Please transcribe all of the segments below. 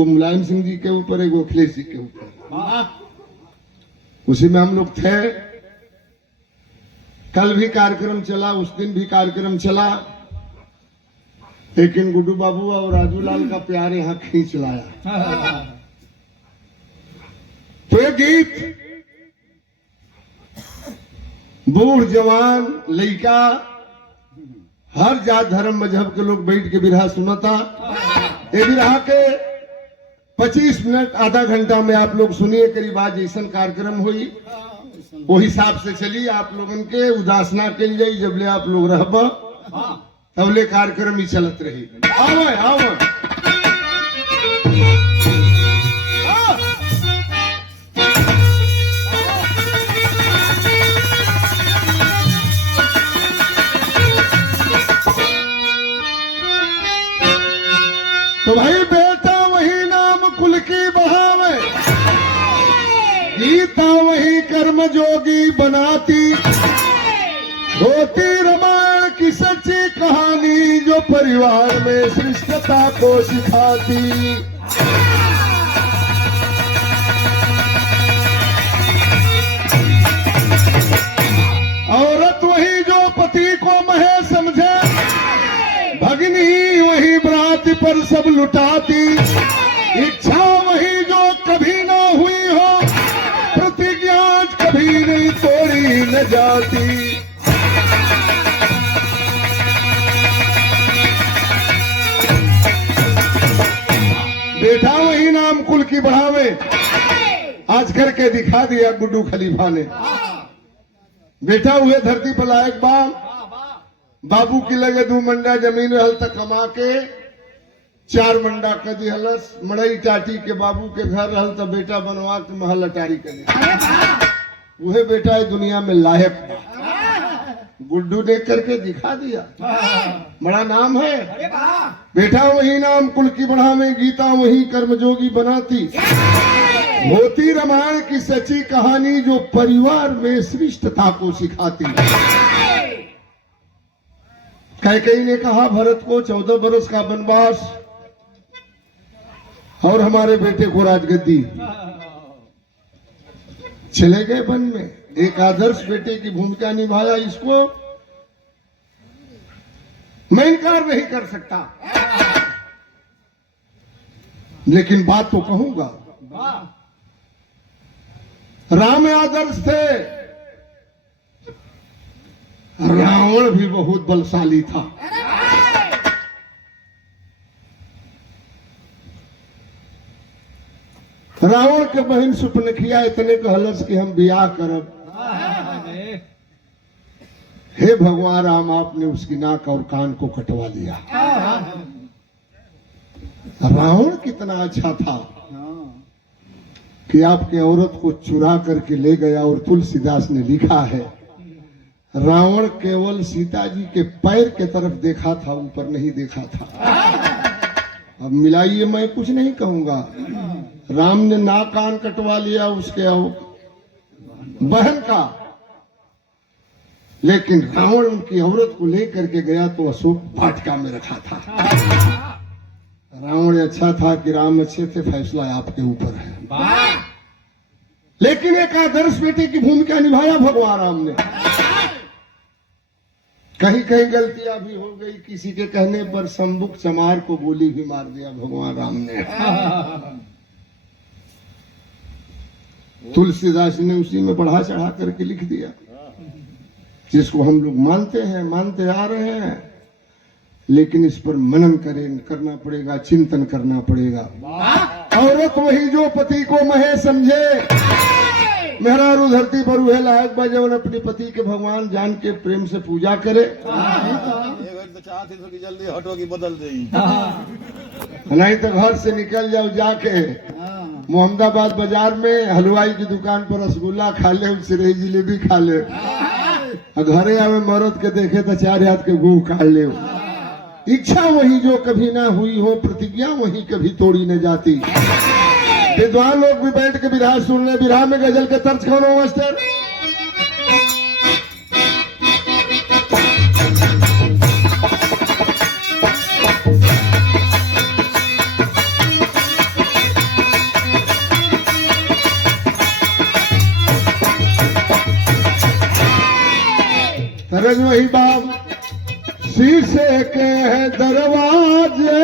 वो मुलायम सिंह जी के ऊपर, एक अखिलेश जी के ऊपर। उसी में हम लोग थे। कल भी कार्यक्रम चला, उस दिन भी कार्यक्रम चला, लेकिन गुड्डू बाबू और राजू लाल का प्यार यहाँ खींच लाया। तो ये गीत बूढ़ जवान लड़का हर जात धर्म मजहब के लोग बैठ के बिरहा सुनता। ये बिरहा के 25 मिनट आधा घंटा में आप लोग सुनिए। करीब आज ऐसा कार्यक्रम हुई, वो हिसाब से चली। आप लोगन के उदासना कल जाई, जबले आप लोग रहब तबले कार्यक्रम ही चलत रही। आओ आओ तो भाई बेटा वही नाम कुल की बढ़ावे, गीता वही कर्म जोगी बनाती, होती रामायण की सच्ची कहानी जो परिवार में श्रेष्ठता को सिखाती। औरत वही जो पति को महे समझे, भगनी वही बरात पर सब लुटाती, इच्छा वही जो कभी ना हुई हो, प्रतिज्ञा कभी नहीं तोड़ी न जाती। बेटा वही नाम कुल की बढ़ावे, आज करके दिखा दिया गुड्डू खलीफा ने। बेटा हुए धरती पर लायक बाप, बाबू की लगे 2 मंडा जमीन रहल तक कमा के 4 मंडा कदी हलस। मड़ई टाटी के बाबू के घर रहल तक बेटा बनवा के महल अटारी कर वह बेटा है दुनिया में लायक। गुड्डू ने करके दिखा दिया, बड़ा नाम है। बेटा वही नाम कुल की बढ़ावे, गीता वही कर्मजोगी बनाती, होती रामायण की सच्ची कहानी जो परिवार में श्रेष्ठता को सिखाती। कैकेयी ने कहा भरत को 14 बरस का वनवास और हमारे बेटे को राजगद्दी। चले गए वन में, एक आदर्श बेटे की भूमिका निभाया। इसको मैं इनकार नहीं कर सकता, लेकिन बात तो कहूंगा। राम आदर्श थे, रावण भी बहुत बलशाली था। रावण के बहन सुपनखिया इतने कहलस कि हम बियाह करब। हे भगवान राम, आपने उसकी नाक और कान को कटवा दिया। रावण कितना अच्छा था कि आपके औरत को चुरा करके ले गया। और तुलसीदास ने लिखा है, रावण केवल सीता जी के पैर के तरफ देखा था, ऊपर नहीं देखा था। अब मिलाइए, मैं कुछ नहीं कहूंगा। राम ने नाक कान कटवा लिया उसके बहन का, लेकिन रावण उनकी औरत को लेकर के गया तो अशोक वाटिका में रखा था। रावण अच्छा था कि राम अच्छे थे, फैसला आपके ऊपर है। लेकिन एक आदर्श बेटे की भूमिका निभाया भगवान राम ने। कहीं कहीं गलतियां भी हो गई, किसी के कहने पर संबुक चमार को गोली भी मार दिया भगवान राम ने। तुलसीदास ने उसी में बढ़ा चढ़ा करके लिख दिया, जिसको हम लोग मानते हैं, मानते आ रहे हैं। लेकिन इस पर मनन करना पड़ेगा, चिंतन करना पड़ेगा। औरत वही जो पति को महे समझे, मेहरारू धरती पर उहे लायक बा जवन अपने पति के भगवान जान के प्रेम से पूजा करे। जल्दी हटो की बदल दे, नहीं तो घर से निकल जाओ, जाके मोहम्मदाबाद बाजार में हलवाई की दुकान पर रसगुल्ला खा ले, सिरही जिलेबी खा ले। घरे आवे मरद के देखे तो 4 हाथ के गुह काट ले। इच्छा वही जो कभी ना हुई हो, प्रतिज्ञा वही कभी तोड़ी न जाती। विद्वान लोग भी बैठ के बिरहा सुन ले। बिरहा में गजल के तर्ज कौन हो मास्टर? रज वही बाप शीशे के हैं दरवाजे,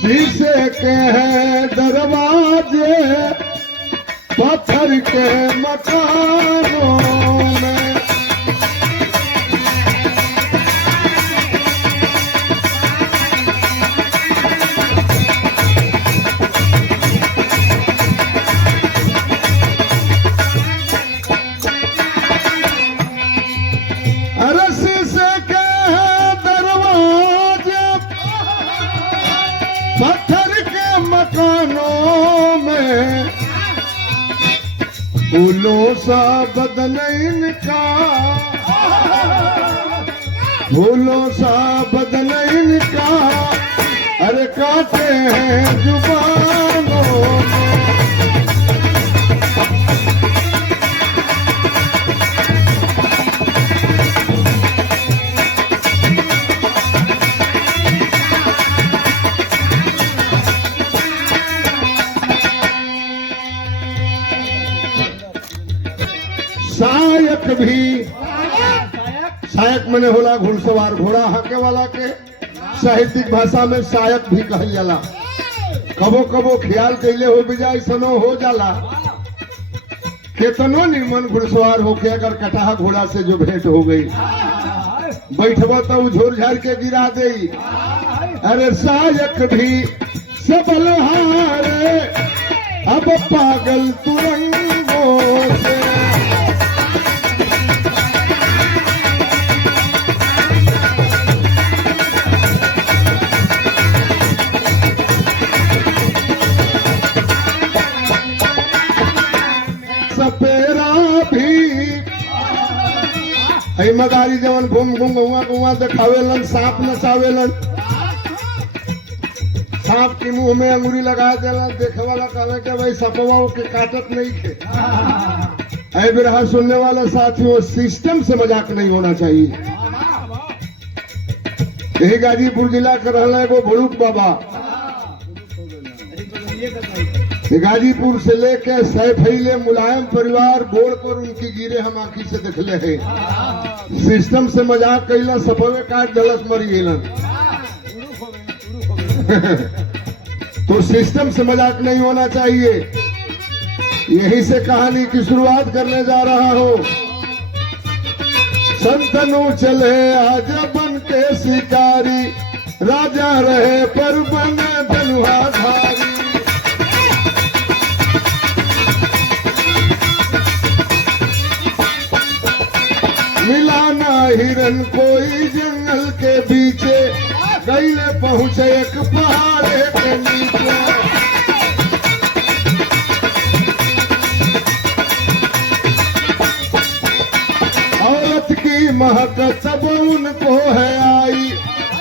शीशे के हैं दरवाजे, पत्थर के मकानों में। अरे शीशे के हैं दरवाजे, पत्थर के मकानों में, फूलों सा बदन इनका, फूलों सा बदन इनका, अरे काटे हैं जुबानों में। सायक भी, सायक मने होला घुड़सवार, घोड़ा हाके वाला के साहित्यिक भाषा में सायक भी कहल जाला। कबो कबो ख्याल कैले हो बिजाय सनो हो जाला, केतनो निमन घुड़सवार होके अगर कटाहा घोड़ा से जो भेंट हो गई, बैठबो तो झोर झाड़ के गिरा दे। अरे सायक भी से बलहारे, अब पागल तुरंगों से। सपेरा भी मदारी जवन घूम घूम गुआ गुआ दिखावेलन, सांप नचावेलन, सांप के मुंह में अंगुरी लगा देला, देखे वाला कहले के भाई सपवा के काटत नहीं खे। ऐ बिरहा सुनने वाले साथियों, सिस्टम से मजाक नहीं होना चाहिए। यही गाजीपुर जिला का रहला एगो भुड़ुक बाबा, गाजीपुर से लेके सैफैले मुलायम परिवार बोर्ड पर उनकी गिरे हम आंखी से देखले हैं। सिस्टम से मजाक कैला, सपवे काट दलस मर गेलन। तो सिस्टम से मजाक नहीं होना चाहिए। यही से कहानी की शुरुआत करने जा रहा हूँ। संतनु चले आज बन के शिकारी, राजा रहे पर बने धनुहाधारी। मिला ना हिरन कोई जंगल के बीचे, गईले पहुंचे एक पहाड़े के नीचे। औरत की महक तब उनको है आई,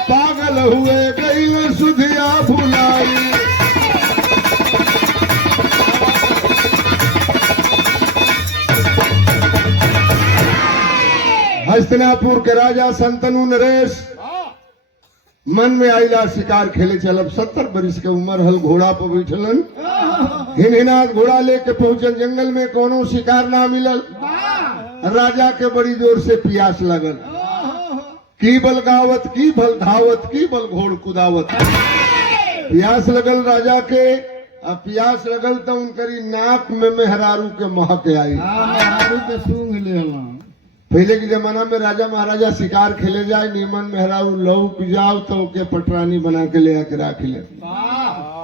पागल हुए गईले सुधिया भुलाई। हस्तिनापुर के राजा संतनु नरेश मन में आईला शिकार खेले चलब। 70 बरिस के उम्र हल, घोड़ा पर बैठलन, हिनहिनात घोड़ा लेके पहुंचल जंगल में, कोनो शिकार ना मिलल। राजा के बड़ी जोर से प्यास लगल, की बल गावत की बल धावत की बल घोड़ कुदावत। प्यास लगल राजा के, अब प्यास लगल तो उनकरी नाक में मेहरारू के महक आई। मेहरारू के सूंघ लेला। पहले के जमाना में राजा महाराजा शिकार खेले जाए, नीमन मेहरारू लहू पिजाओ तो के पटरानी बना के ले आके राख ले।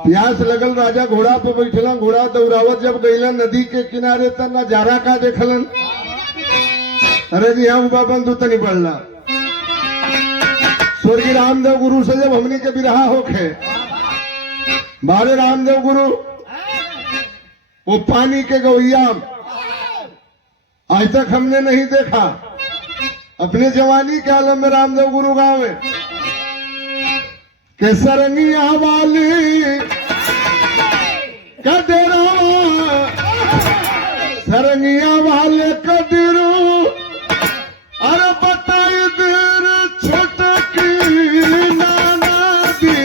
प्यास लगल, राजा घोड़ा पे बैठलन, घोड़ा दौड़ावत जब गईलन नदी के किनारे त नजारा का देखलन। अरे जी हाँ बाबन तू तनी पड़ला। स्वर्गीय रामदेव गुरु से जब हमने के बिरहा होके, बारे रामदेव गुरु वो पानी के गवैया आज तक हमने नहीं देखा। अपने जवानी के आलम में रामदेव गुरु गावे के सरंगिया वाली कदरा, सरंगिया वाले कदरू, अरे बताई देर छोटकी नाना दी।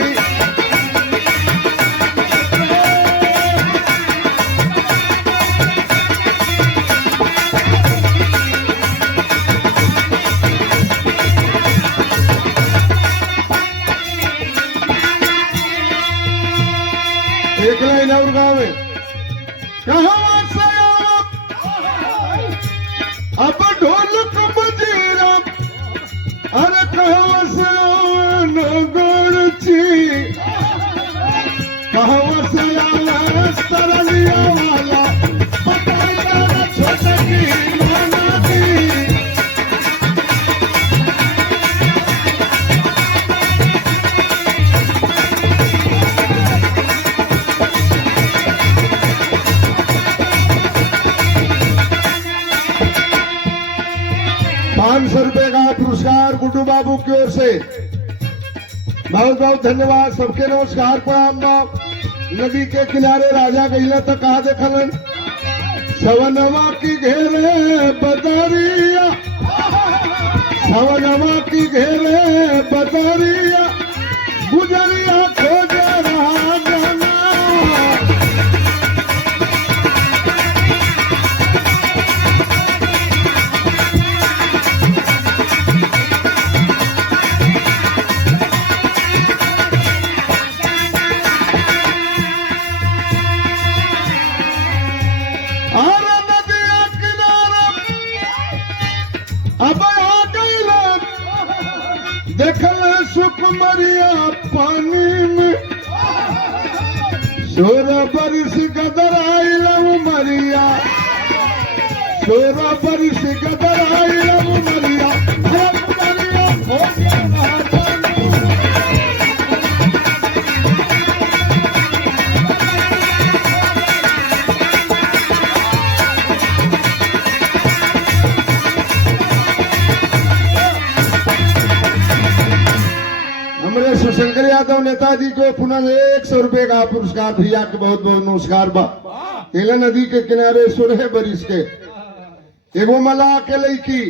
एक लाइन और गावे कहवा से अब ढोलक बजीरा अरे कहवा से गोड़ची कहवा से तरलिया वाला बताया छोटे की नाना दी ₹500 का पुरस्कार गुड्डू बाबू की ओर से बहुत बहुत धन्यवाद सबके। नमस्कार प्रणाम बाप। नदी के किनारे राजा गईला तक कहा देखलन सवनवा की घेरे बदरिया सवनवा की घेरे बदरिया गुजरिया खोज रहा जाना देखल सुकुमरिया पानी में 16 बरिस गदर आइल उमरिया 16 बरिस गदर आइल उमरिया शंकर यादव नेताजी को पुनः ₹100 का पुरस्कार भैया के बहुत बहुत नमस्कार बा। केला नदी के किनारे 16 बरिस के एगो मलाह के लड़की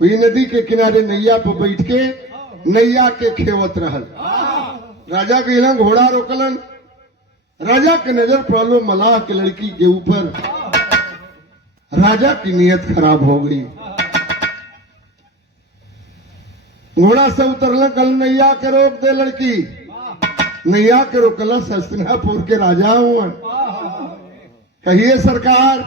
वही नदी के किनारे नैया पर बैठ के नैया के खेवत रहल। राजा के घोड़ा रोकलन। राजा के नजर पड़लो मलाह के लड़की के ऊपर। राजा की नीयत खराब हो गई। घोड़ा से उतरल कल नैया के रोक दे लड़की। नैया के रोकल हस्तिनापुर के राजा हुआ। कहिए सरकार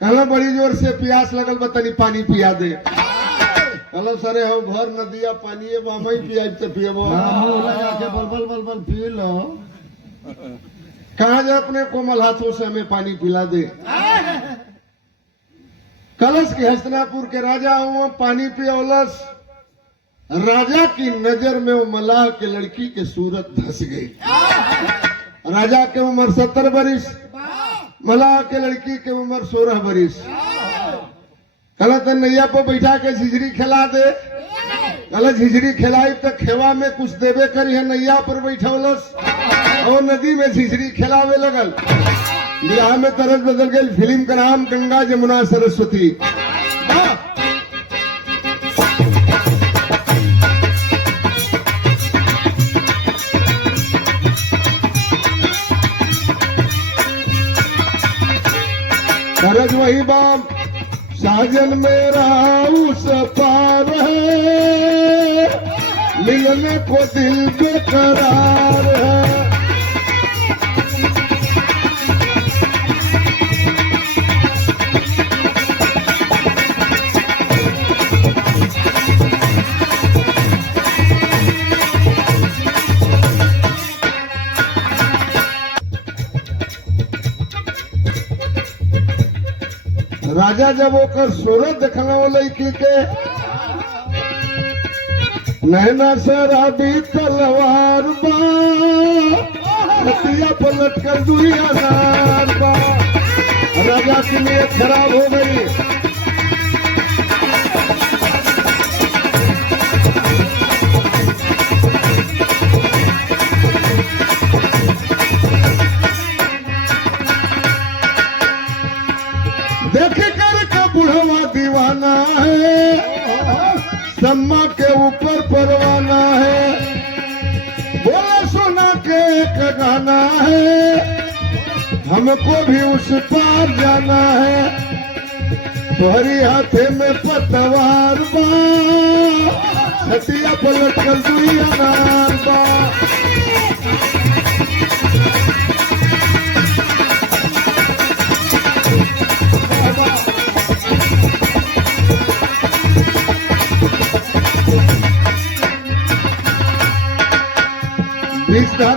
कहला बड़ी जोर से प्यास लगल बतनी पानी पिया दे। कहला सरे हो भर नदिया पानी बामा ही पिया तो पियबो बलबल बलबल पी लो। कहा जाए अपने कोमल हाथों से हमें पानी पिला दे। कलश के हस्तिनापुर के राजा हुआ पानी पियोलस। राजा की नजर में वो मलाह के लड़की के सूरत धस गई। राजा के उम्र 70 बरिस, मलाह के लड़की के उम्र 16 बरिस। कहला तो नैया पर बैठा के झिझरी खिला दे। कहला झिझरी खिलाई तो खेवा में कुछ देवे करी है। नैया पर बैठौलस और नदी में झिझरी खिलावे लगल। बिहार में तरस बदल गई। फिल्म का नाम गंगा जमुना सरस्वती। सरज वही बाप साजन मेरा उस पार है मिलने को दिल बेकरार है। राजा जब ओकर सूरत देखना वो लड़की के नैना शराबी तलवार बा छतिया पलट कर दुनियादार बा। राजा की नीयत खराब हो गई। देखे कर का बुढ़वा दीवाना है सम्मा के ऊपर परवाना है। बोला सोना के एक गाना है हमको भी उस पार जाना है। तुम्हारी हाथे में पतवार बा छतिया पलट कर दुनिया नार बा।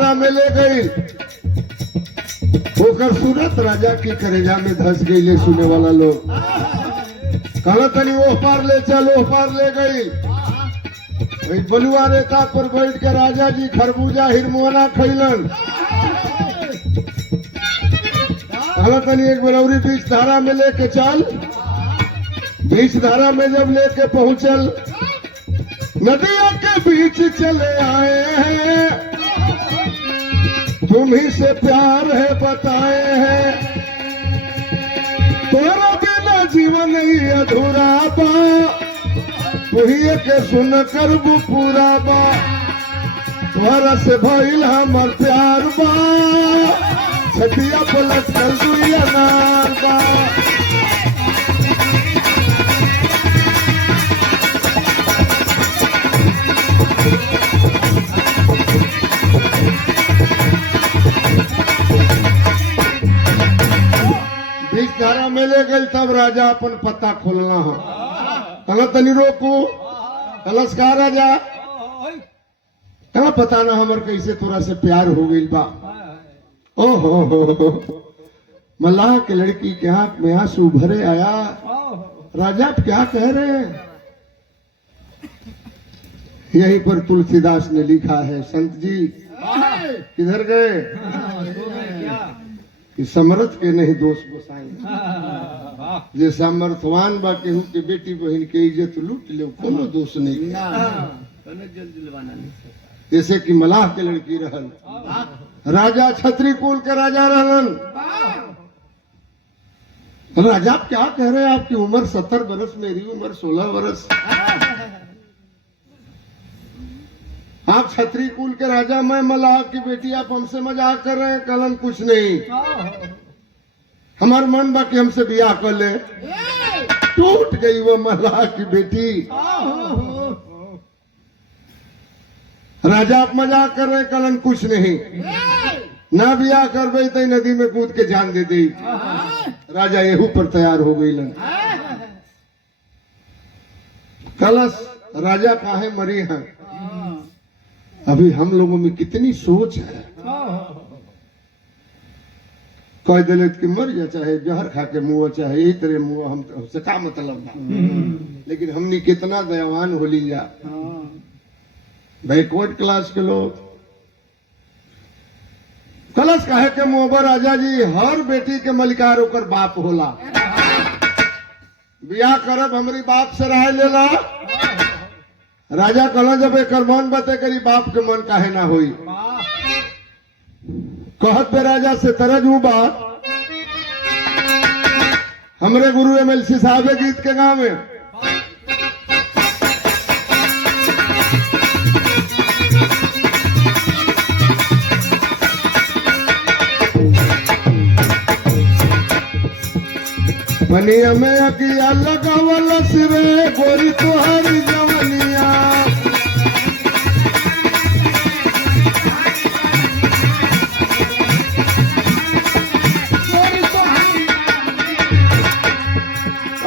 धारा में ले गई, होकर सूरत राजा की करेजा में धस गई। ले सुने वाला लोग कहला तनी ओह पार ले चल, ओह पार ले गई। वही बलुआ रेता पर बैठ के राजा जी खरबूजा हिरमोना खैलन। कहला तनी एक बरौरी बीच धारा में लेके चल। बीच धारा में जब लेके पहुंचल, नदिया के बीच चले आए हैं, तुम्ही से प्यार है बताए हैं, तोरा बिना जीवन ही अधूरा बा, तुहिए के सुन कर वो पूरा बा, तोहरा से भइल हमर प्यार बा, छतिया पलट कर दुनिया नार बा। बीच धारा में ले गई, तब राजा अपन पत्ता खोलना है। कहला तनी रोकू। कलश का राजा कहला पता ना हमर कैसे तोरा से प्यार हो गई बा। ओहो मल्लाह के लड़की के आंख में आंसू भरे आया। राजा आप क्या कह रहे हैं? यहीं पर तुलसीदास ने लिखा है, संत जी किधर गए कि समर्थ के नहीं दोष गोसाई। जे समर्थवान बा केहू के बेटी बहन के इज्जत लूट ले, कोनो दोष नहीं। जैसे कि मलाह के लड़की रहल, राजा छत्री कुल के राजा रहलन। राजा आप क्या कह रहे हैं? आपकी उम्र 70 बरस, मेरी उम्र 16 बरस। आप छत्री कुल के राजा, मैं मलाह की बेटी, आप हमसे मजाक कर रहे हैं? कलन कुछ नहीं, हमार मन बाकी हमसे बियाह कर ले। टूट गई वो मलाह की बेटी। राजा आप मजाक कर रहे हैं? कलन कुछ नहीं, ना बियाह कर गई तो नदी में कूद के जान दे दी। राजा यहू पर तैयार हो गई लन। कलश राजा काहे मरी है? अभी हम लोगों में कितनी सोच है। कह दलित की मर जा, चाहे जहर खा के मुँह, चाहे यही तरह मुँह, हमसे का मतलब ना। लेकिन हमने कितना दयावान हो ली जा। बैकवर्ड क्लास के लोग कलश काहे के मुँह। राजा जी हर बेटी के मलिकार होकर बाप होला। बियाह करब हमारी बाप से राय लेला। राजा कहला जब एक मन बते करी, बाप के मन काहे ना होई। कहत पे राजा से तरज हूँ बात, हमरे गुरु MLC साहब गीत के गाँव में पनिया में अकिया लगावल सिरे, गोरी तोहरी जवनिया।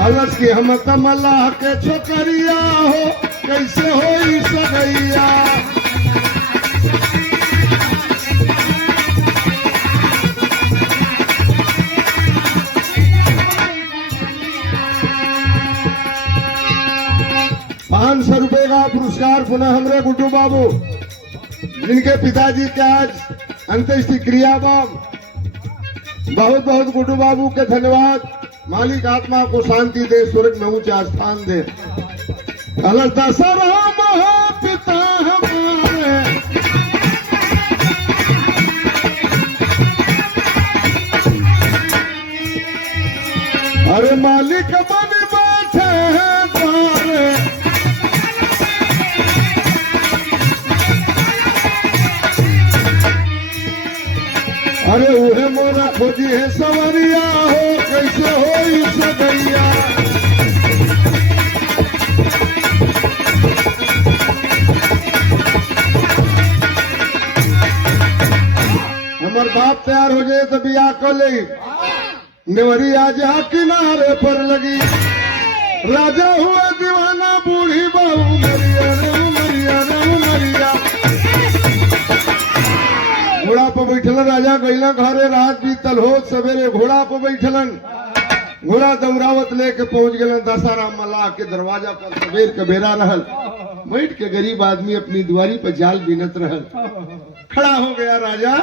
अलस की हम तमला के छोकरिया हो, कैसे होई सगैया। ₹500 का पुरस्कार पुनः हमरे गुड्डू बाबू, जिनके पिताजी के आज अंत्येष्टि क्रिया बा। बहुत बहुत गुड्डू बाबू के धन्यवाद। मालिक आत्मा को शांति दे, स्वर्ग में ऊंचा स्थान दे। दशरथ हो पिता हमारे, अरे मालिक बन बैठे हैं द्वारे। अरे उहे मोरा खोजी है सवरिया हो, कैसे हो सदैया। हमार बाप तैयार हो जाए तो बियाह कर ले। नेवरी आज किनारे पर लगी, राजा हुआ दीवाना, बूढ़ी बहू मरिया रे मरिया रे मरिया। घोड़ा पर बैठलन राजा गईला घरे रात बीतल हो सवेरे घोड़ा पर बैठलन घोड़ा दौरावत लेके पहुंच गए दशहरा मल्लाह के दरवाजा पर सवेर के बेरा रहल बैठ के गरीब आदमी अपनी दुआरी पर जाल बीनत रहल खड़ा हो गया राजा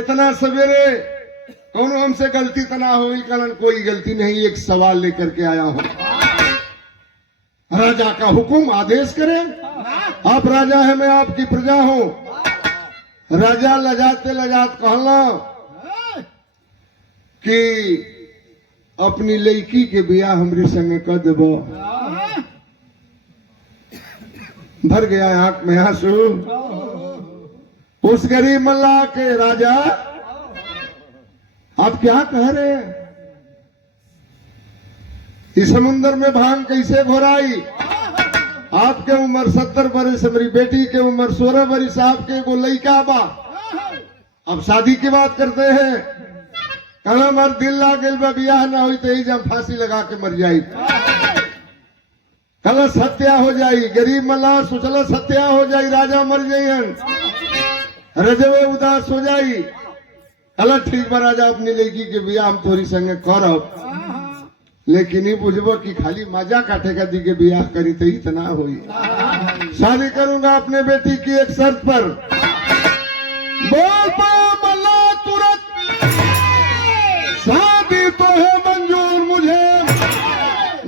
इतना सवेरे कौन हमसे गलती तना हो कलन कोई गलती नहीं एक सवाल लेकर के आया हूं राजा का हुक्म आदेश करें आप राजा है मैं आपकी प्रजा हूं राजा लजाते लजात कहला कि अपनी लड़की के बियाह हमरे संगे कर देबो भर गया आंख में आंसू उस गरीब मल्लाह के राजा आप क्या कह रहे हैं इस समुन्द्र में भांग कैसे घोराई आपके उम्र 70 बरस मेरी बेटी के उम्र 16 बरस आपके को लड़का बा अब शादी की बात करते हैं कहना हमार दिल लागल बा बियाह ना हुई तो ही जब फांसी लगा के मर जाई कल हत्या हो जाई गरीब मल्लाह सोचल हत्या हो जाई राजा मर जाइन रजवे उदास हो जाई कल ठीक बा राजा अपनी लड़की के बियाह हम थोड़ी संगे करब लेकिन ही बुझबो कि खाली मजा काटे का दी के बियाह करी तो इतना हुई शादी करूंगा अपने बेटी की एक शर्त पर बोल पाओ मल्लाह तुरंत शादी तो है मंजूर मुझे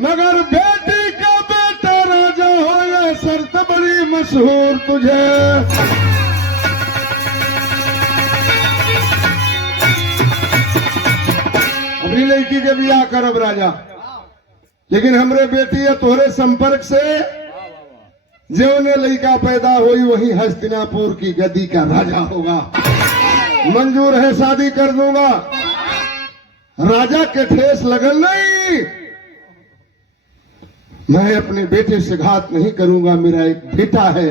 मगर बेटी का बेटा राजा हो यह शर्त बड़ी मशहूर तुझे अपनी लड़की के बियाह करब राजा लेकिन हमरे बेटी है तोहरे संपर्क से जो ने लड़का पैदा हुई वही हस्तिनापुर की गद्दी का राजा होगा मंजूर है शादी कर दूंगा राजा के ठेस लगन नहीं मैं अपने बेटे से घात नहीं करूंगा मेरा एक बेटा है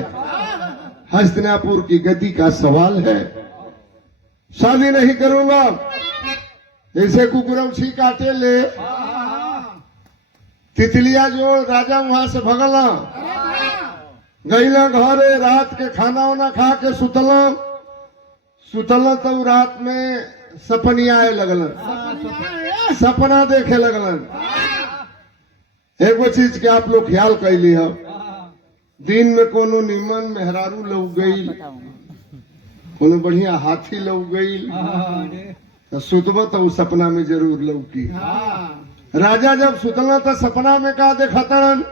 हस्तिनापुर की गद्दी का सवाल है शादी नहीं करूंगा जैसे कुकुरौछी काटे ले तितलिया जो राजा वहां से भगला गईला घरे रात के खाना वाना खा के सुतला तो रात में सपनिया आए लगलन सपना देखे लगलन एगो चीज के आप लोग ख्याल कैली है दिन में कोनो निमन मेहरारू लग गई कोनो बढ़िया हाथी लग गई तो सुतब तो उस सपना में जरूर लौकी राजा जब सुतला तो सपना में का देखा तरन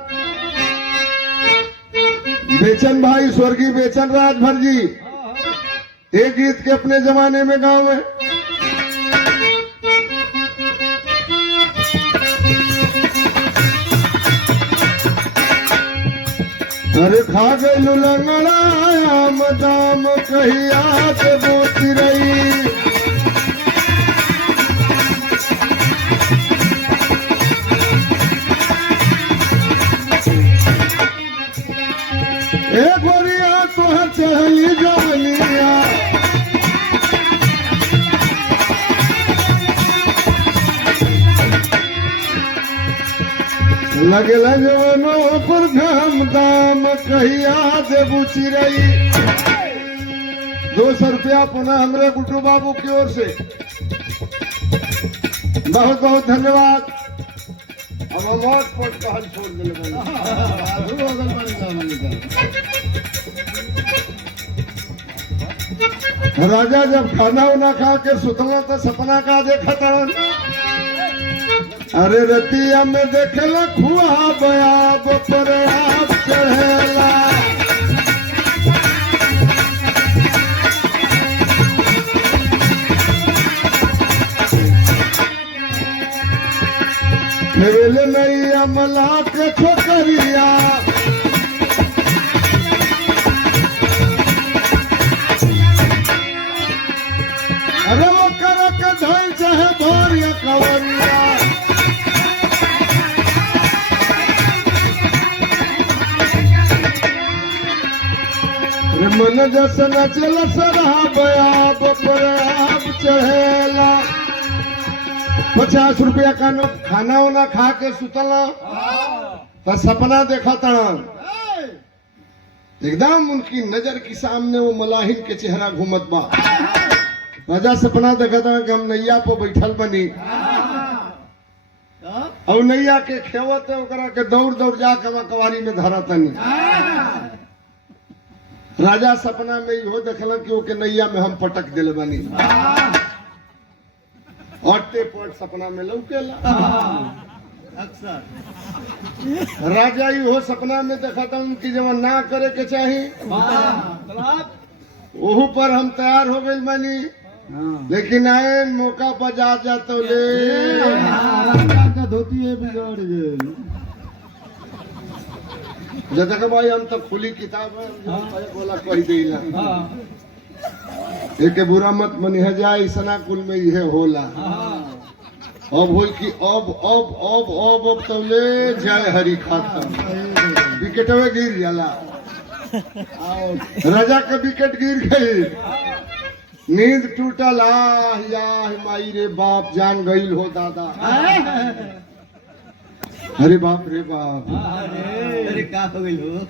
बेचन भाई स्वर्गीय बेचन राजभर जी एक गीत के अपने जमाने में गाँव में अरे खा गई लंगड़ा मदाम कहिया के बोती रही एक गोरिया तो है चढ़ली जवनिया लगेला जवनों पर घम दाम कहिया देबू चिरई 200 रुपया पुनः हमरे गुड्डू बाबू की ओर से बहुत बहुत धन्यवाद अब हम और पट कहल छोड़ दिले राजा जब खाना उना खा के सुतला तो सपना का देखा तरन अरे रतिया में देखला खुआ बयाब पर आप चढ़ेला खेल नहीं अमला के छोकरिया अरे वो कर के धोई चाहे भोरिया कवरिया मन जस नचल सरहा बयाब पर आप चढ़ेला 50 रुपया का खाना वाना खा के सुतला तो सपना देखा तड़न एकदम उनकी नजर के सामने वो मलाहिन के चेहरा घूमत बा। राजा सपना देखा था कि हम नैया पर बैठल बनी और नैया के खेवत है ओकरा के दौड़ दौड़ जाके कवारी में धरा तनी। राजा सपना में इहो देखल कि ओके नैया में हम पटक दिल बनी। अट्टे पट सपना में लौकेला। अक्सर राजा इहो सपना में देखा था कि जब ना करे के चाही ओहू पर हम तैयार हो गए बानी, लेकिन आए मौका पर जा तो ले का धोती है बिगड़ गई। जब तक भाई हम तो खुली किताब है बोला कही देला एक बुरा मत मनिह जाए सना कुल में यह होला। अब हो कि अब तो ले जय हरि खाता विकेट में गिर जाला। राजा का विकेट गिर गई, नींद टूटल। आह माई रे बाप जान गईल हो दादा। अरे बाप रे बाप। अरे का हो गई हो?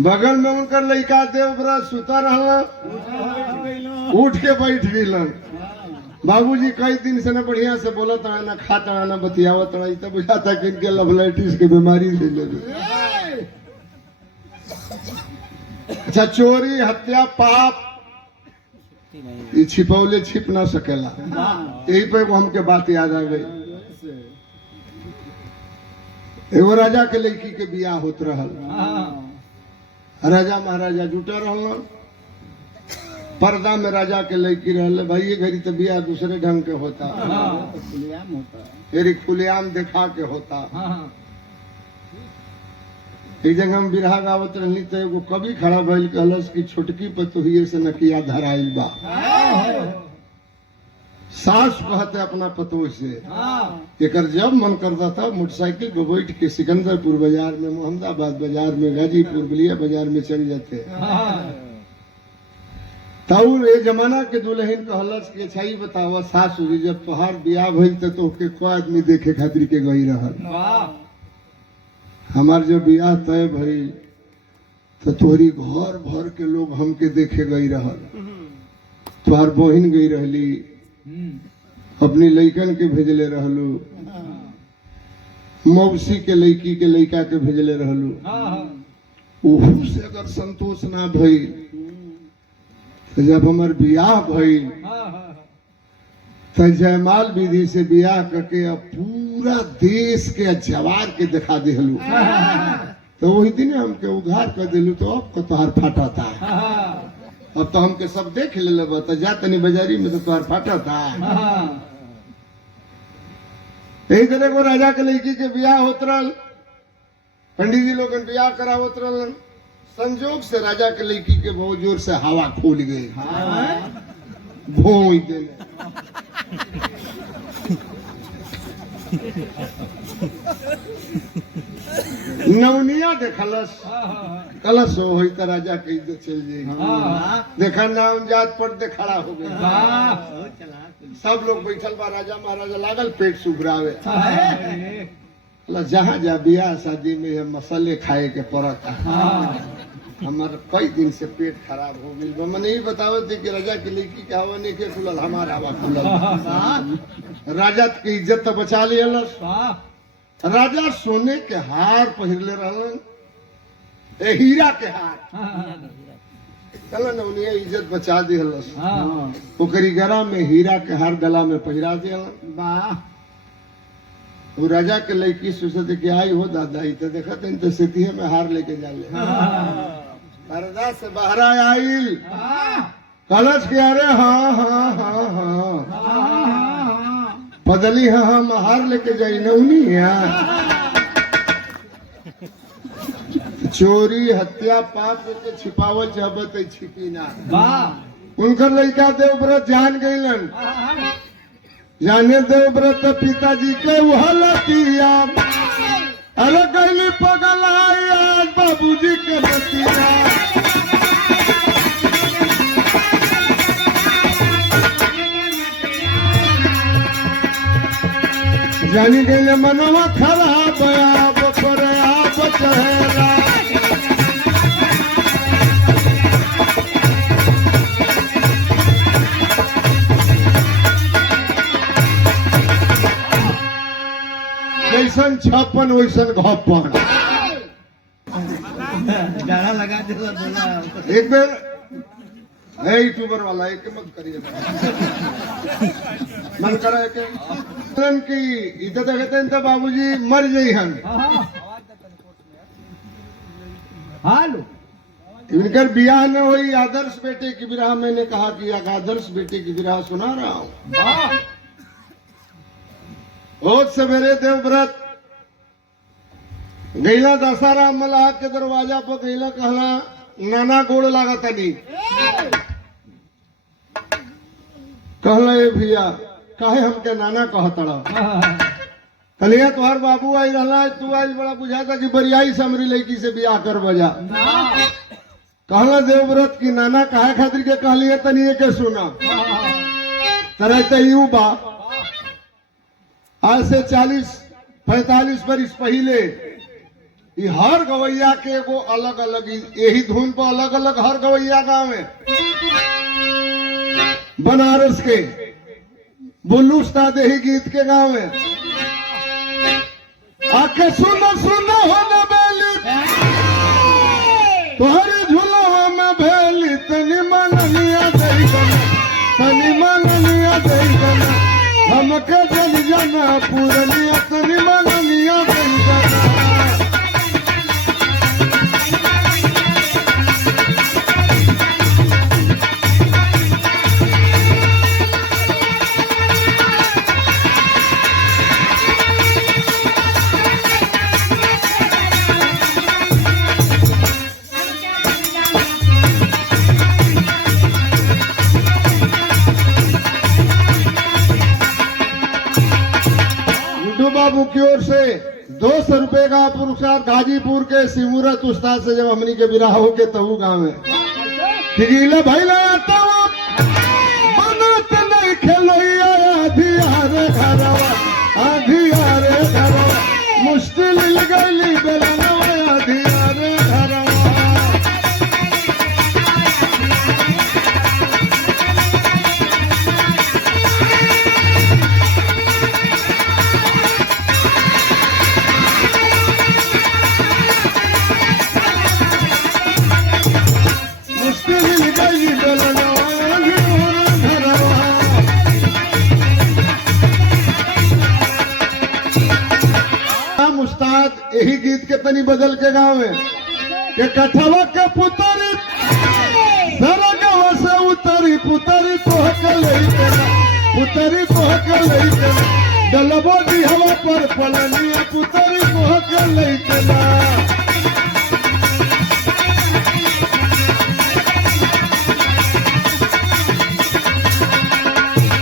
बगल में उनकर लड़का देवव्रत सुता रहला, उठ के बैठ गईलन। बाबूजी कई दिन से न बढ़िया से बोलत रहा, ना खाता रहा, ना बतियावत रहा। तब बुझाता कि इनके लवलाइटिस के बीमारी ले ले। अच्छा, चोरी हत्या पाप ये छिपौले छिप ना सकेला। यही पे वो हमके बात याद आ गई। एगो राजा के लड़की के बियाह होत रहल। राजा महाराजा जुटा रहल, पर्दा में राजा के लड़की रहल। भाई ये घड़ी तो बियाह दूसरे ढंग के होता, फिर खुलेआम दिखा के होता। एक जगह हम बिरहा गावत रहनी तो एगो कवि खड़ा भइल कहलस कि छोटकी पतोहिए से नकिया धराइल बा। सास कहते अपना पतोह से एकर जब मन करता था मोटरसाइकिल पे बैठ के सिकंदरपुर बाजार में, मोहम्मदाबाद बाजार में, गाजीपुर बलिया बाजार में चल जाते। तब ये जमाना के दुल्हन कहलस कि अच्छा ही बतावा सासू जी जब तोहार बियाह भइल तो के को आदमी देखे खातिर के गई रहल। हमार जब बियाह तय भइल तो तोहरी घर भर के लोग हमके देखे गई रहल। तोहार बहिन गई रहली, अपनी लइकन के भेजले रहलू, मौसी के लड़की के लड़का के भेजले रहलू। ओहू से अगर संतोष ना भइल तो जब हमार बियाह भइल तो जयमाल विधि से बियाह करके अब पूरा देश के जवार के दिखा दिलू। तो वही दिन हमके उघार कर दिलू। तो अब को तोहार फाटा था, अब तो हमके सब देख ले लब। तो जा तनी बाजारी में तो तोहार फाटा था। यही तरह को राजा के लड़की के बियाह होत रहल, पंडित जी लोगन बियाह करावत रहलन। संजोग से राजा के लड़की के बहुत जोर से हवा खोल गई, भोई देने। नवनिया देखलस, कलश हो तो राजा के इज्जत चल जाएगी। देखा नाम जात पर दे खड़ा हो गया। सब लोग बैठल बा, राजा महाराजा लागल पेट सुभरावे। जहाँ जा बियाह शादी में ये मसाले खाए के पड़ता। हमारा कई दिन से पेट खराब हो गई। मैंने ही बतावे थे कि राजा की लड़की के हवा नहीं के खुलल, हमारा हवा खुलल। राजा की इज्जत तो बचा लियलस। राजा सोने के हार पहिरले रहलन, हीरा के हार। चलन उन्हें इज्जत बचा दिहलस। ओकरी गला में हीरा के हार गला में पहिरा दिहलन। वो राजा के लड़की सोचते कि आई हो दादा ही तो देखा तो सितिहे में हार लेके जा ले। पर्दा से बाहर आइल, कलश के अरे हाँ हाँ हाँ हाँ पदली हाँ हम हार लेके जाई नौनी चोरी हत्या पाप के छिपावल चाहत छिपी ना। उनकर लड़का देवव्रत जान गईलन। जाने देवव्रत पिताजी के उहलतिया, अरे गईली पगलाया बाबूजी के बतिया। जानी गईले मनवा खराब आप पर आप चेहरा। जैसन छप्पन वैसन घप्पन। डाढ़ा लगा दे बोला एक बेर है यूट्यूबर वाला एक मत करिए मन करा है कि इधर देखते हैं तो बाबूजी मर जाई हम। हालो इनकर ब्याह न हुई आदर्श बेटे की विराह। मैंने कहा कि आदर्श बेटे की विराह सुना रहा हूँ। रोज सवेरे देवव्रत गैला दसाराम मलाह के दरवाजा पर गैला कहला नाना गोड़ लागत नहीं। कहला ए भैया काहे हमके नाना कहतड़ा। कलिया तुहार बाबू आई रहला तू आई बड़ा बुझाता कि बरियाई से हमरी लड़की से ब्याह कर बजा। कहला देवव्रत की नाना काहे खातिर के कहलिए तनिए के सुना। तरह तयू बा आज से 40-45 बरिस पहले ये हर गवैया के एगो अलग अलग यही धुन पर अलग अलग हर गवैया गाँव में बनारस के बुल्लू उस्ताद यही गीत के गाँव में आके सुनो सुनो हो न बेली तुम्हारी झूला में भेली तनी मननिया दई गना तनी मननिया दई गना हमके जल जाना पूरनिया तनी मननिया दई गना। बाबू की ओर से 200 रुपए का पुरस्कार गाजीपुर के सिमूरत उस्ताद से जब हमनी के विराह हो के तहु गाँव में गिला भाई लाता बनत नहीं खेलैया आधियारे घरवा आधियारे घरवा मुश्किल गली बेलनवा आधियारे घरवा। उस्ताद यही गीत के तनी बदल के गाँव में के कठवा के पुतरी सरगवा से उतरी पुतरी तोह के लेके पुतरी तोह के लेके डलबो दी हवा पर पलनिया पुतरी तोह के लेके ना।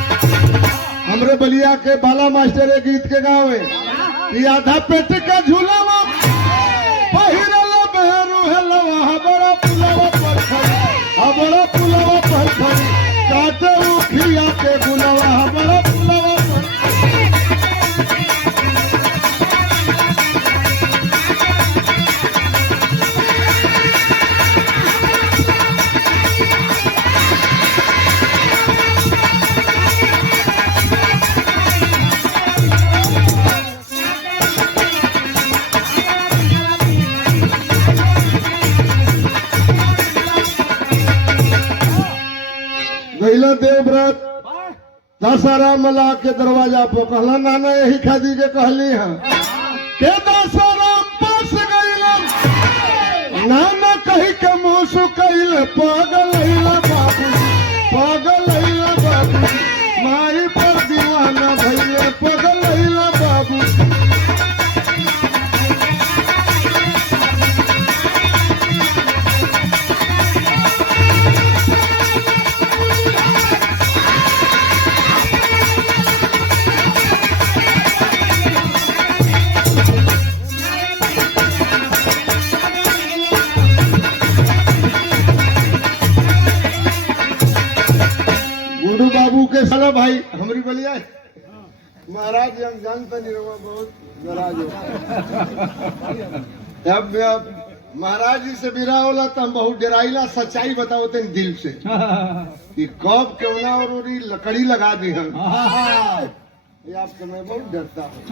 हमरे बलिया के बाला मास्टर गीत के गाँव में आधा पेट का झूलावा पहिरला बहरू हेलवा बड़ा पुलवा पर खड़ी बड़ा पुलवा पर खड़ी काटे उखिया के गुलवा बड़ा पुलवा पर। गैला देवव्रत दशहरा मला के दरवाजा पर कहला नाना यही खादी के कहली है के दशहरा पास गैला नाना कही के मुँह सुकैल पागल हैला बाबू पागल हैला बाबू माई पर दीवाना भैया पागल हैला बाबू। गुरु बाबू के साला भाई हमारी बलिया महाराज हम जानता नहीं रहा बहुत नाराज हो। अब महाराज जी से बिरा होला तो हम बहुत डराइला सच्चाई बताओ तेन दिल से कि कब क्यों ना और लकड़ी लगा दी हम ये आपसे मैं बहुत डरता हूँ।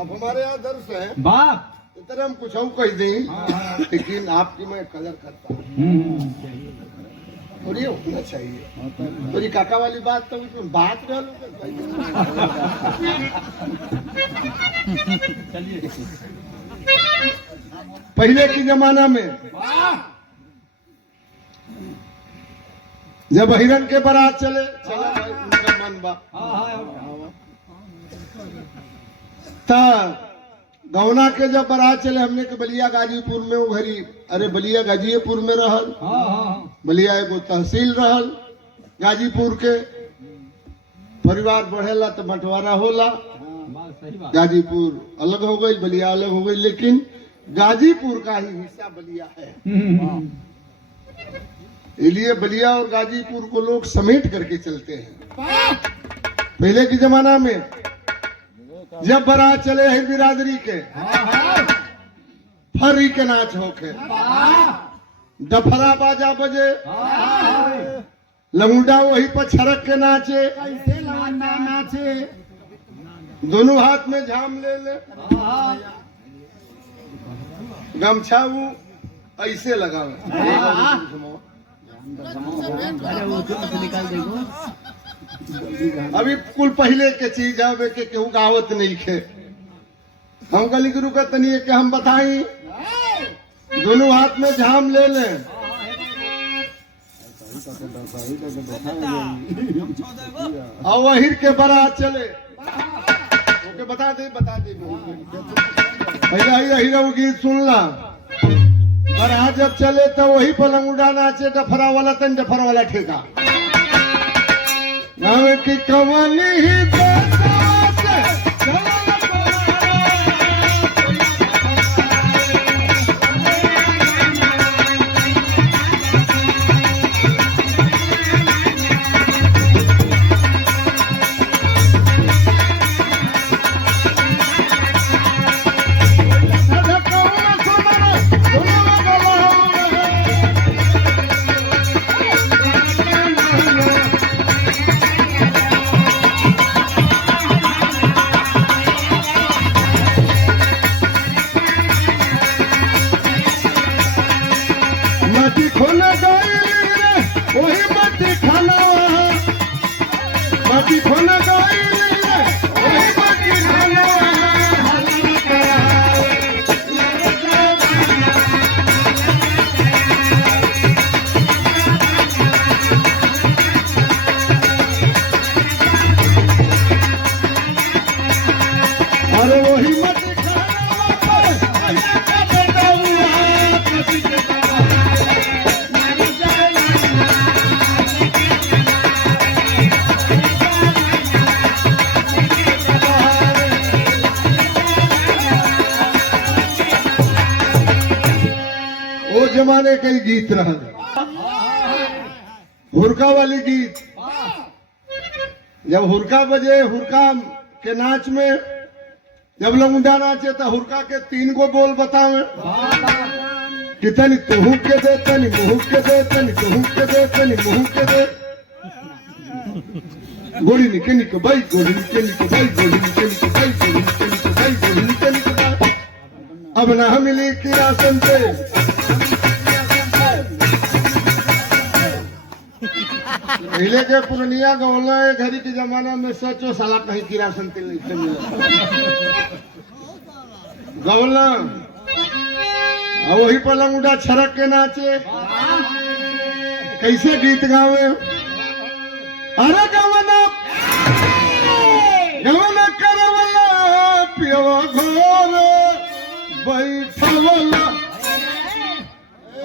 आप हमारे यहाँ दर्श है बाप इतना हम कुछ और कह दें, लेकिन आपकी मैं कदर करता हूँ। और ये होना चाहिए। और ये काका वाली बात तो उसमें बात रह पहले की जमाना में जब हिरन के बारात चले चला भाई उनका मन बा था गौना के जब बारात चले हमने के बलिया गाजीपुर में वो घरी अरे बलिया गाजीपुर में रहल बलिया एगो तहसील रहल गाजीपुर के परिवार बढ़ेला तो बंटवारा होला गाजीपुर अलग हो गई बलिया अलग हो गई लेकिन गाजीपुर का ही हिस्सा बलिया है इसलिए बलिया और गाजीपुर को लोग समेट करके चलते हैं। पहले के जमाना में जब बारात चले है बिरादरी के फरी के नाच होके डफरा बाजा बजे लंगूडा वही पर छरक के नाचे नाचे दोनों हाथ में झाम ले गमछा वो ऐसे लगा अभी कुल पहले के चीज है के केहू गावत नहीं खे हम गली गुरु का तनी के हम बताई दोनों हाथ में झाम ले लें और वही के बारात चले ओके बता दे पहले हीरा गीत सुनला बारात जब चले तो वही पलंग उड़ा नाचे डफरा वाला तन डफरा वाला ठेका गाँव की कवानी ही जमाने के गीत रहा हुरका वाली गीत जब हुरका बजे हुरका के नाच में जब लंगूडा नाचे तो हुरका के 3 गो बोल बतावे कि तनी तुहू के दे तनी मुहू के दे तनी तुहू के दे तनी मुहू के दे गोली निके निके भाई गोली निके निके भाई गोली निके निके भाई गोली निके निके भाई गोली निके निके भाई अब ना मिली किरासन से पहले के पुरनिया गौला घड़ी के जमाना में सोचो साला कहीं किरासन तेल नहीं मिला गौला वही पलंग उड़ा छरक के नाचे कैसे गीत गावे अरे गवना गवना करवला पियवा घोर बैठवला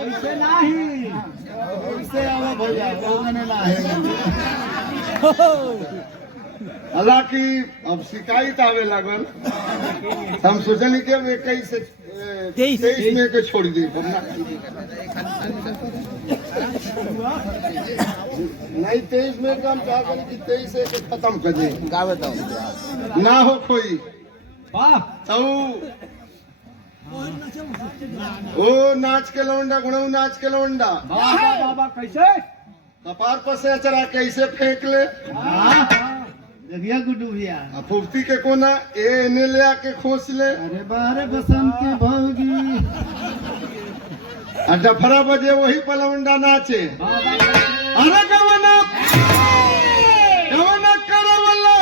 ऐसे नहीं ऐसे आवा भैया गवने ना है हालांकि अब शिकायत आवे लागल हम सोचनी के 23 में के छोड़ दी नहीं 23 में काम क्या करें कि 23 से खत्म कर दे गावे तो ना हो कोई तो ओ नाच के लौंडा गुणऊ नाच के लौंडा बाबा कैसे कपार पर से चरा कैसे फेंक ले भैया गुड्डू भैया। फुफ्ती के कोना ए ने ले आके खोस ले अरे बारे बसंती भौजी। आ डफरा बजे वही पलवंडा नाचे। अरे गवना गवना करवला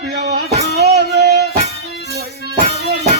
पियावा खारे वही गवना।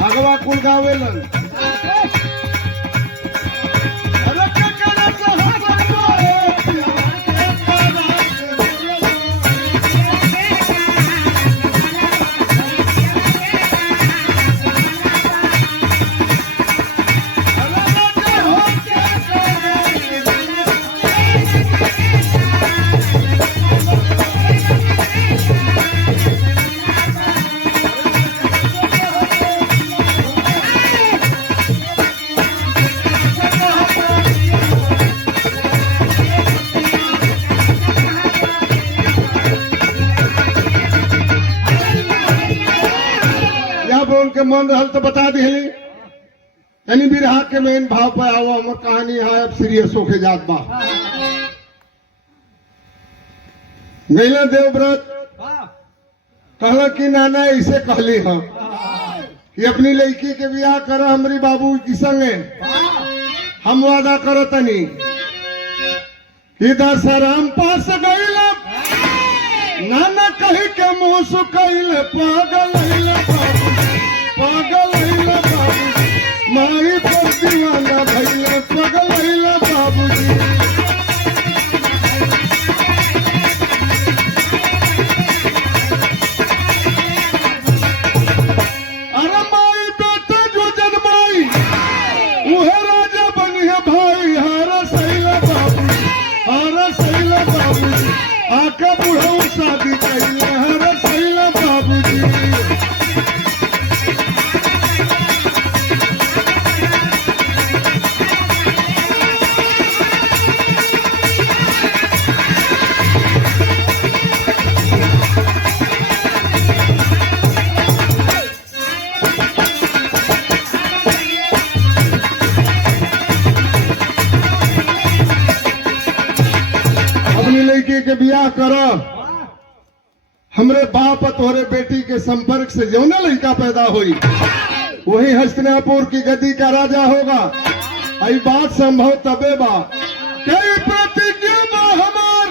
भगवा कुल गावेलन। अरे ककड़ा सहबो पियावा के बोल के मन रहल तो बता दिली। यानी बिरहा के मेन भाव पे आओ हमर कहानी है अब सीरियस होके जात बा। गैला देवव्रत कहला कि नाना ऐसे कहली हम कि अपनी लड़की के बियाह कर हमारी बाबू की संगे हम वादा करो तनी कि दशराम पास गईला नाना कही के मुंह सुकैल पागल हइला बाबू पागल हइला बाबू माई पर दीवाना भइला पागल हइला बाबूजी। अरे माई बेटा जो जन्माई उहे राजा बनिए भाई हारा सैला बाबू हारा सैला बाबूजी आका बुढ़ऊ शादी कइले हारा सैला बाबूजी। अपनी लड़की के बियाह करो हमरे बाप तोहरे बेटी के संपर्क से जो ना लड़का पैदा हुई वही हस्तिनापुर की गद्दी का राजा होगा। आई बात संभव तबे बा कई प्रतिज्ञा बा हमार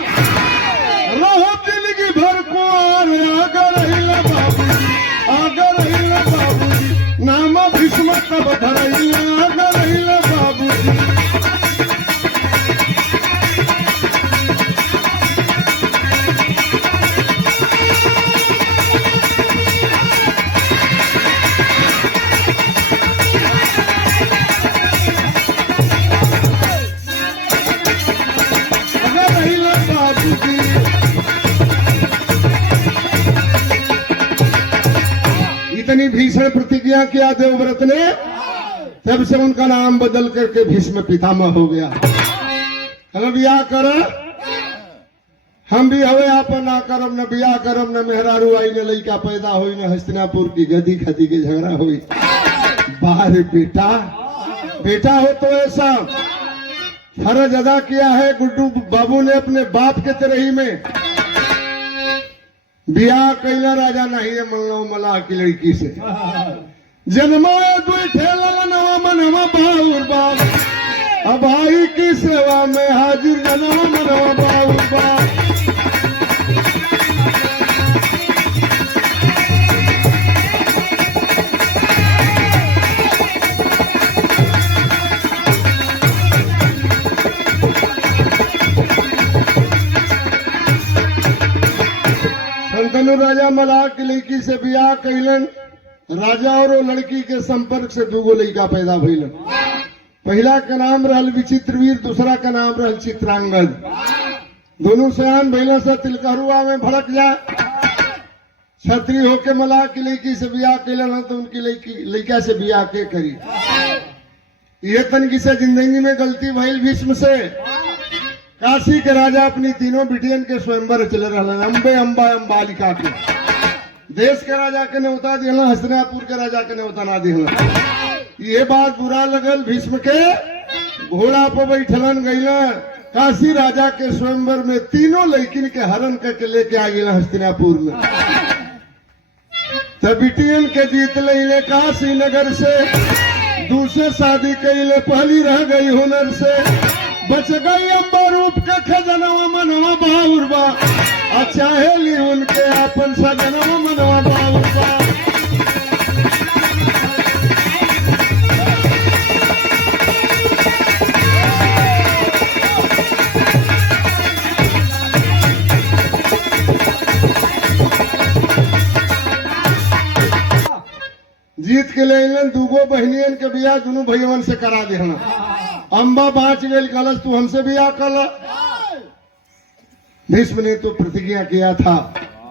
रहो जिंदगी भर कुआर आगर रहिला बाबूजी आगर रहिला बाबूजी नाम भीष्म तब धरैला आगर रहिला बाबूजी। इतनी भीषण प्रतिज्ञा किया देवव्रत ने तब से उनका नाम बदल करके भीष्म पितामह हो गया। हम बियाह कर हम भी हवे आपन ना करब न बियाह करब न मेहरारू आई न लड़का पैदा हुई न हस्तिनापुर की गदी खदी के झगड़ा हुई। बाहर बेटा बेटा हो तो ऐसा फर्ज अदा किया है। गुड्डू बाबू ने अपने बाप के तरही में बियाह कैला राजा नहीं है मल्लो मलाह की लड़की से जन्माए दुई ठेला नवा मनवा बाउर बाप अब भाई की सेवा में हाजिर जनवा मनवा बाउर बाप। संतन धनु राजा मलाह की लड़की से बियाह कैलन। राजा और वो लड़की के संपर्क से दूगो लड़का पैदा भइलन। पहला का नाम रहल विचित्रवीर, दूसरा का नाम रहल चित्रांगद। दोनों सयान भइलन से तिलकरुआ में भड़क जा। क्षत्रिय होके मलाह की लड़की से बियाह कैलन तो उनकी लड़का से बियाह के करी। ये तनकी से जिंदगी में गलती भइल भीष्म से। काशी के राजा अपनी तीनों बिटियन के स्वयंवर चले रहलन, अम्बे अम्बा अम्बालिका के। देश के राजा के न्योता दिहला, हस्तिनापुर के राजा के न्योता ना दिहला। ये बात बुरा लगल भीष्म के। घोड़ा पर बैठलन गईलन काशी राजा के स्वयंवर में। तीनों लड़किन के हरण करके लेके आ गए हस्तिनापुर में। तब बिटियन के जीत ले काशी नगर से। दूसरे शादी कैले, पहली रह गई हुनर से। बच गई अम्बा रूप के खजनवा मनवा बाउरबा। चाहे ली उनके अपन सजनवा मनवा बाउरबा। जीत के ले दूगो बहनियन के बियाह दोनों भैयवन से करा देना। अम्बा बाँच गई, कलश तू हमसे बियाह कर। भीष्म ने तो प्रतिज्ञा किया था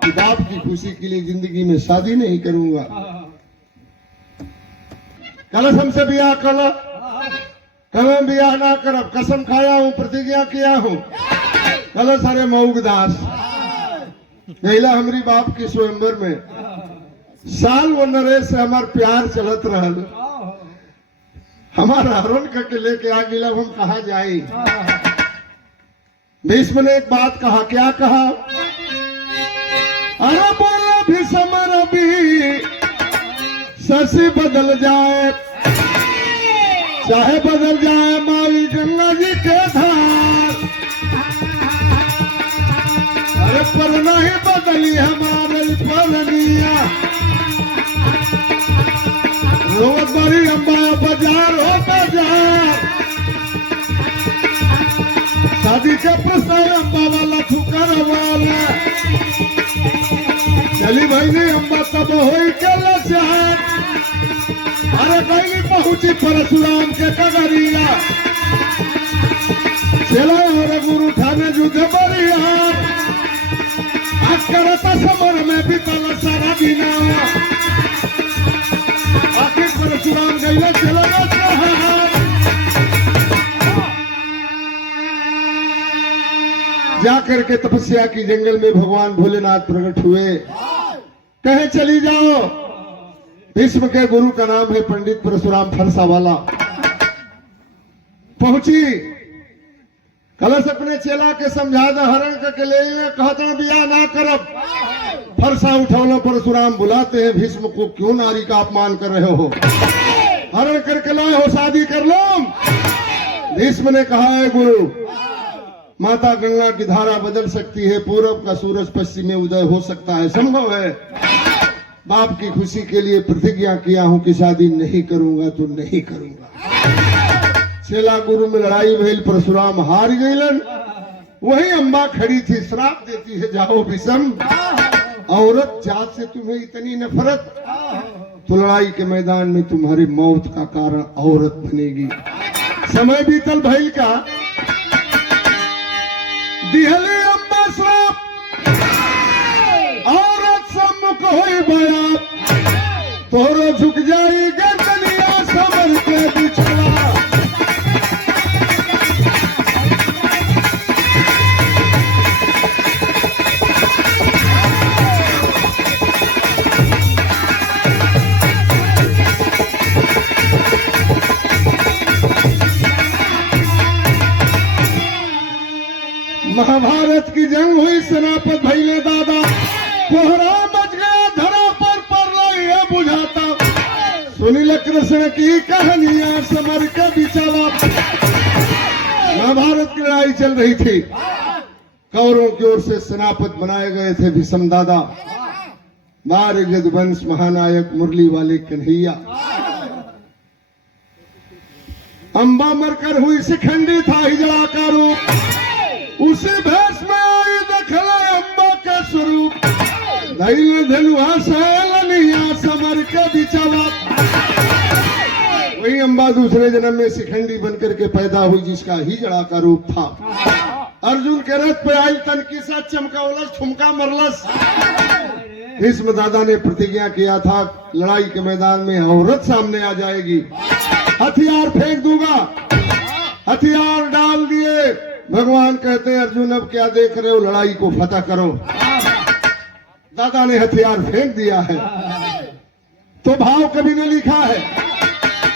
कि बाप की खुशी के लिए जिंदगी में शादी नहीं करूंगा। कलश हमसे बियाह कर। कल बियाह ना करब, कसम खाया हूँ, प्रतिज्ञा किया हूँ। कलश अरे मऊगदास गैला हमारी बाप के स्वयंवर में। साल वो नरेश से हमार प्यार चलत रहल। हमारा हरण करके लेके आ गिला, हम कहा जाए। भीष्म ने एक बात कहा, क्या कहा? अरे बोला भीष्म रवि शशि बदल जाए, चाहे बदल जाए माई गंगा जी के धार। अरे पर नहीं बदली हमारे परनिया। रोज बड़ी अम्बा बाजार हो बाजार। शादी के प्रस्ताव अम्बा वाला ठुकर वाला। चली भाई अम्बा तब हो के लाचार। अरे गई पहुंची परशुराम के कगरिया। चला और गुरु ठाने जुग बरियार। आज करता समर में बीतल सारा दिना। आखिर परशुराम गईला चला जा करके तपस्या की जंगल में भगवान भोलेनाथ प्रकट हुए। कहे चली जाओ। भीष्म के गुरु का नाम है पंडित परशुराम फरसा वाला। पहुंची, कलश अपने चेला के समझा द हरण करके ले कहता बिया ना करब। फरसा उठौलो परशुराम बुलाते हैं भीष्म को, क्यों नारी का अपमान कर रहे हो? हरण करके लाए हो, शादी कर लो। भीष्म ने कहा है गुरु, माता गंगा की धारा बदल सकती है, पूरब का सूरज पश्चिम में उदय हो सकता है, संभव है। बाप की खुशी के लिए प्रतिज्ञा किया हूं कि शादी नहीं करूंगा तो नहीं करूंगा। चेला गुरु में लड़ाई भइल, परशुराम हार गईलन। वही अम्बा खड़ी थी, श्राप देती है जाओ भीष्म, औरत जात से तुम्हें इतनी नफरत तो लड़ाई के मैदान में तुम्हारी मौत का कारण औरत बनेगी। समय बीतल भइल का दिहले अम्बा श्राप, औरत सम्मुख होई बया। तोरो झुक जाई गर्दनिया समर के बिछड़ा। महाभारत की जंग हुई, सेनापत भैले दादा। कोहरा मच गया धरा पर रही है बुझाता। सुनील कृष्ण की कहानियां समर के बिछड़ा। महाभारत की लड़ाई चल रही थी। कौरवों की ओर से सेनापत बनाए गए थे भीष्म दादा, बार यदुवंश महानायक मुरली वाले कन्हैया। अम्बा मरकर हुई शिखंडी था हिजड़ा का रूप। उसी भेष में आई दखला अम्बा का स्वरूप। धैल धनुआ सैलनिया समर के बिचवा। वही अम्बा दूसरे जन्म में शिखंडी बनकर के पैदा हुई, जिसका ही जड़ा का रूप था। अर्जुन के रथ पे आई तनकी सा चमकावलस ठुमका मरलस। भीष्म दादा ने प्रतिज्ञा किया था लड़ाई के मैदान में औरत सामने आ जाएगी, हथियार फेंक दूंगा। हथियार डाल दिए। भगवान कहते हैं अर्जुन अब क्या देख रहे हो, लड़ाई को फतह करो। दादा ने हथियार फेंक दिया है। तो भाव कवि ने लिखा है,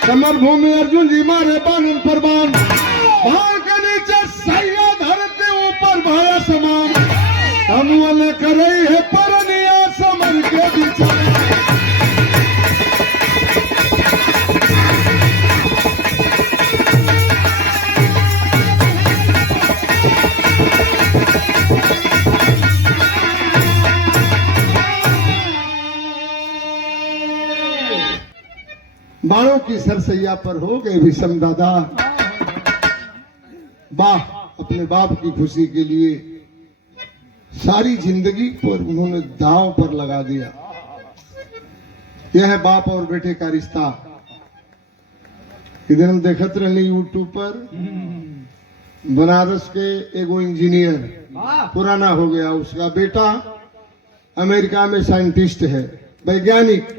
समर भूमि अर्जुन जी मारे बान पर बान, भाव के नीचे सैया धरते ऊपर भाया समान, हम करे है परनिया समर के बीच। बाणों की सरसैया पर हो गए भीष्म दादा। वाह, अपने बाप की खुशी के लिए सारी जिंदगी पर उन्होंने दांव पर लगा दिया। यह है बाप और बेटे का रिश्ता। इधर हम देखते रहे यूट्यूब पर, बनारस के एगो इंजीनियर पुराना हो गया, उसका बेटा अमेरिका में साइंटिस्ट है, वैज्ञानिक।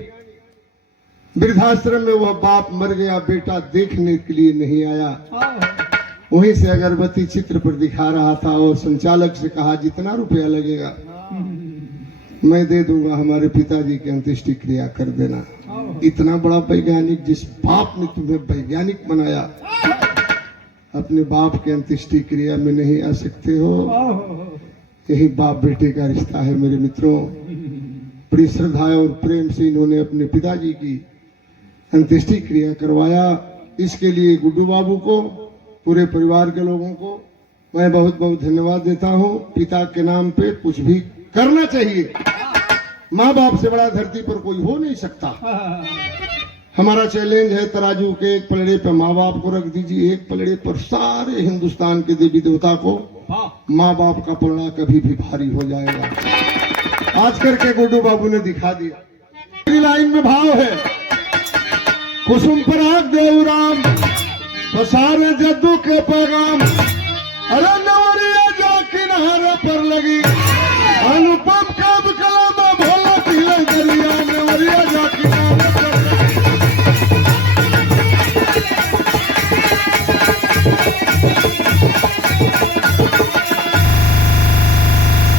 वृद्धाश्रम में वह बाप मर गया, बेटा देखने के लिए नहीं आया। वहीं से अगरबत्ती चित्र पर दिखा रहा था और संचालक से कहा जितना रुपया लगेगा मैं दे दूंगा, हमारे पिताजी की अंत्येष्टि क्रिया कर देना। इतना बड़ा वैज्ञानिक, जिस बाप ने तुम्हें वैज्ञानिक बनाया, अपने बाप के अंत्येष्टि क्रिया में नहीं आ सकते हो। यही बाप बेटे का रिश्ता है मेरे मित्रों। बड़ी श्रद्धा और प्रेम से इन्होंने अपने पिताजी की अंत्येष्टि क्रिया करवाया। इसके लिए गुड्डू बाबू को, पूरे परिवार के लोगों को मैं बहुत बहुत धन्यवाद देता हूँ। पिता के नाम पे कुछ भी करना चाहिए। माँ बाप से बड़ा धरती पर कोई हो नहीं सकता। हमारा चैलेंज है, तराजू के एक पलड़े पर माँ बाप को रख दीजिए, एक पलड़े पर सारे हिंदुस्तान के देवी देवता को। माँ बाप का पलड़ा कभी भी भारी हो जाएगा। आज करके गुड्डू बाबू ने दिखा दिया। अगली लाइन में भाव है, कुसुम पराग देव राम सारे जद्दू के पैगाम, अरे नवरिया जो किनारे पर लगी अनुपम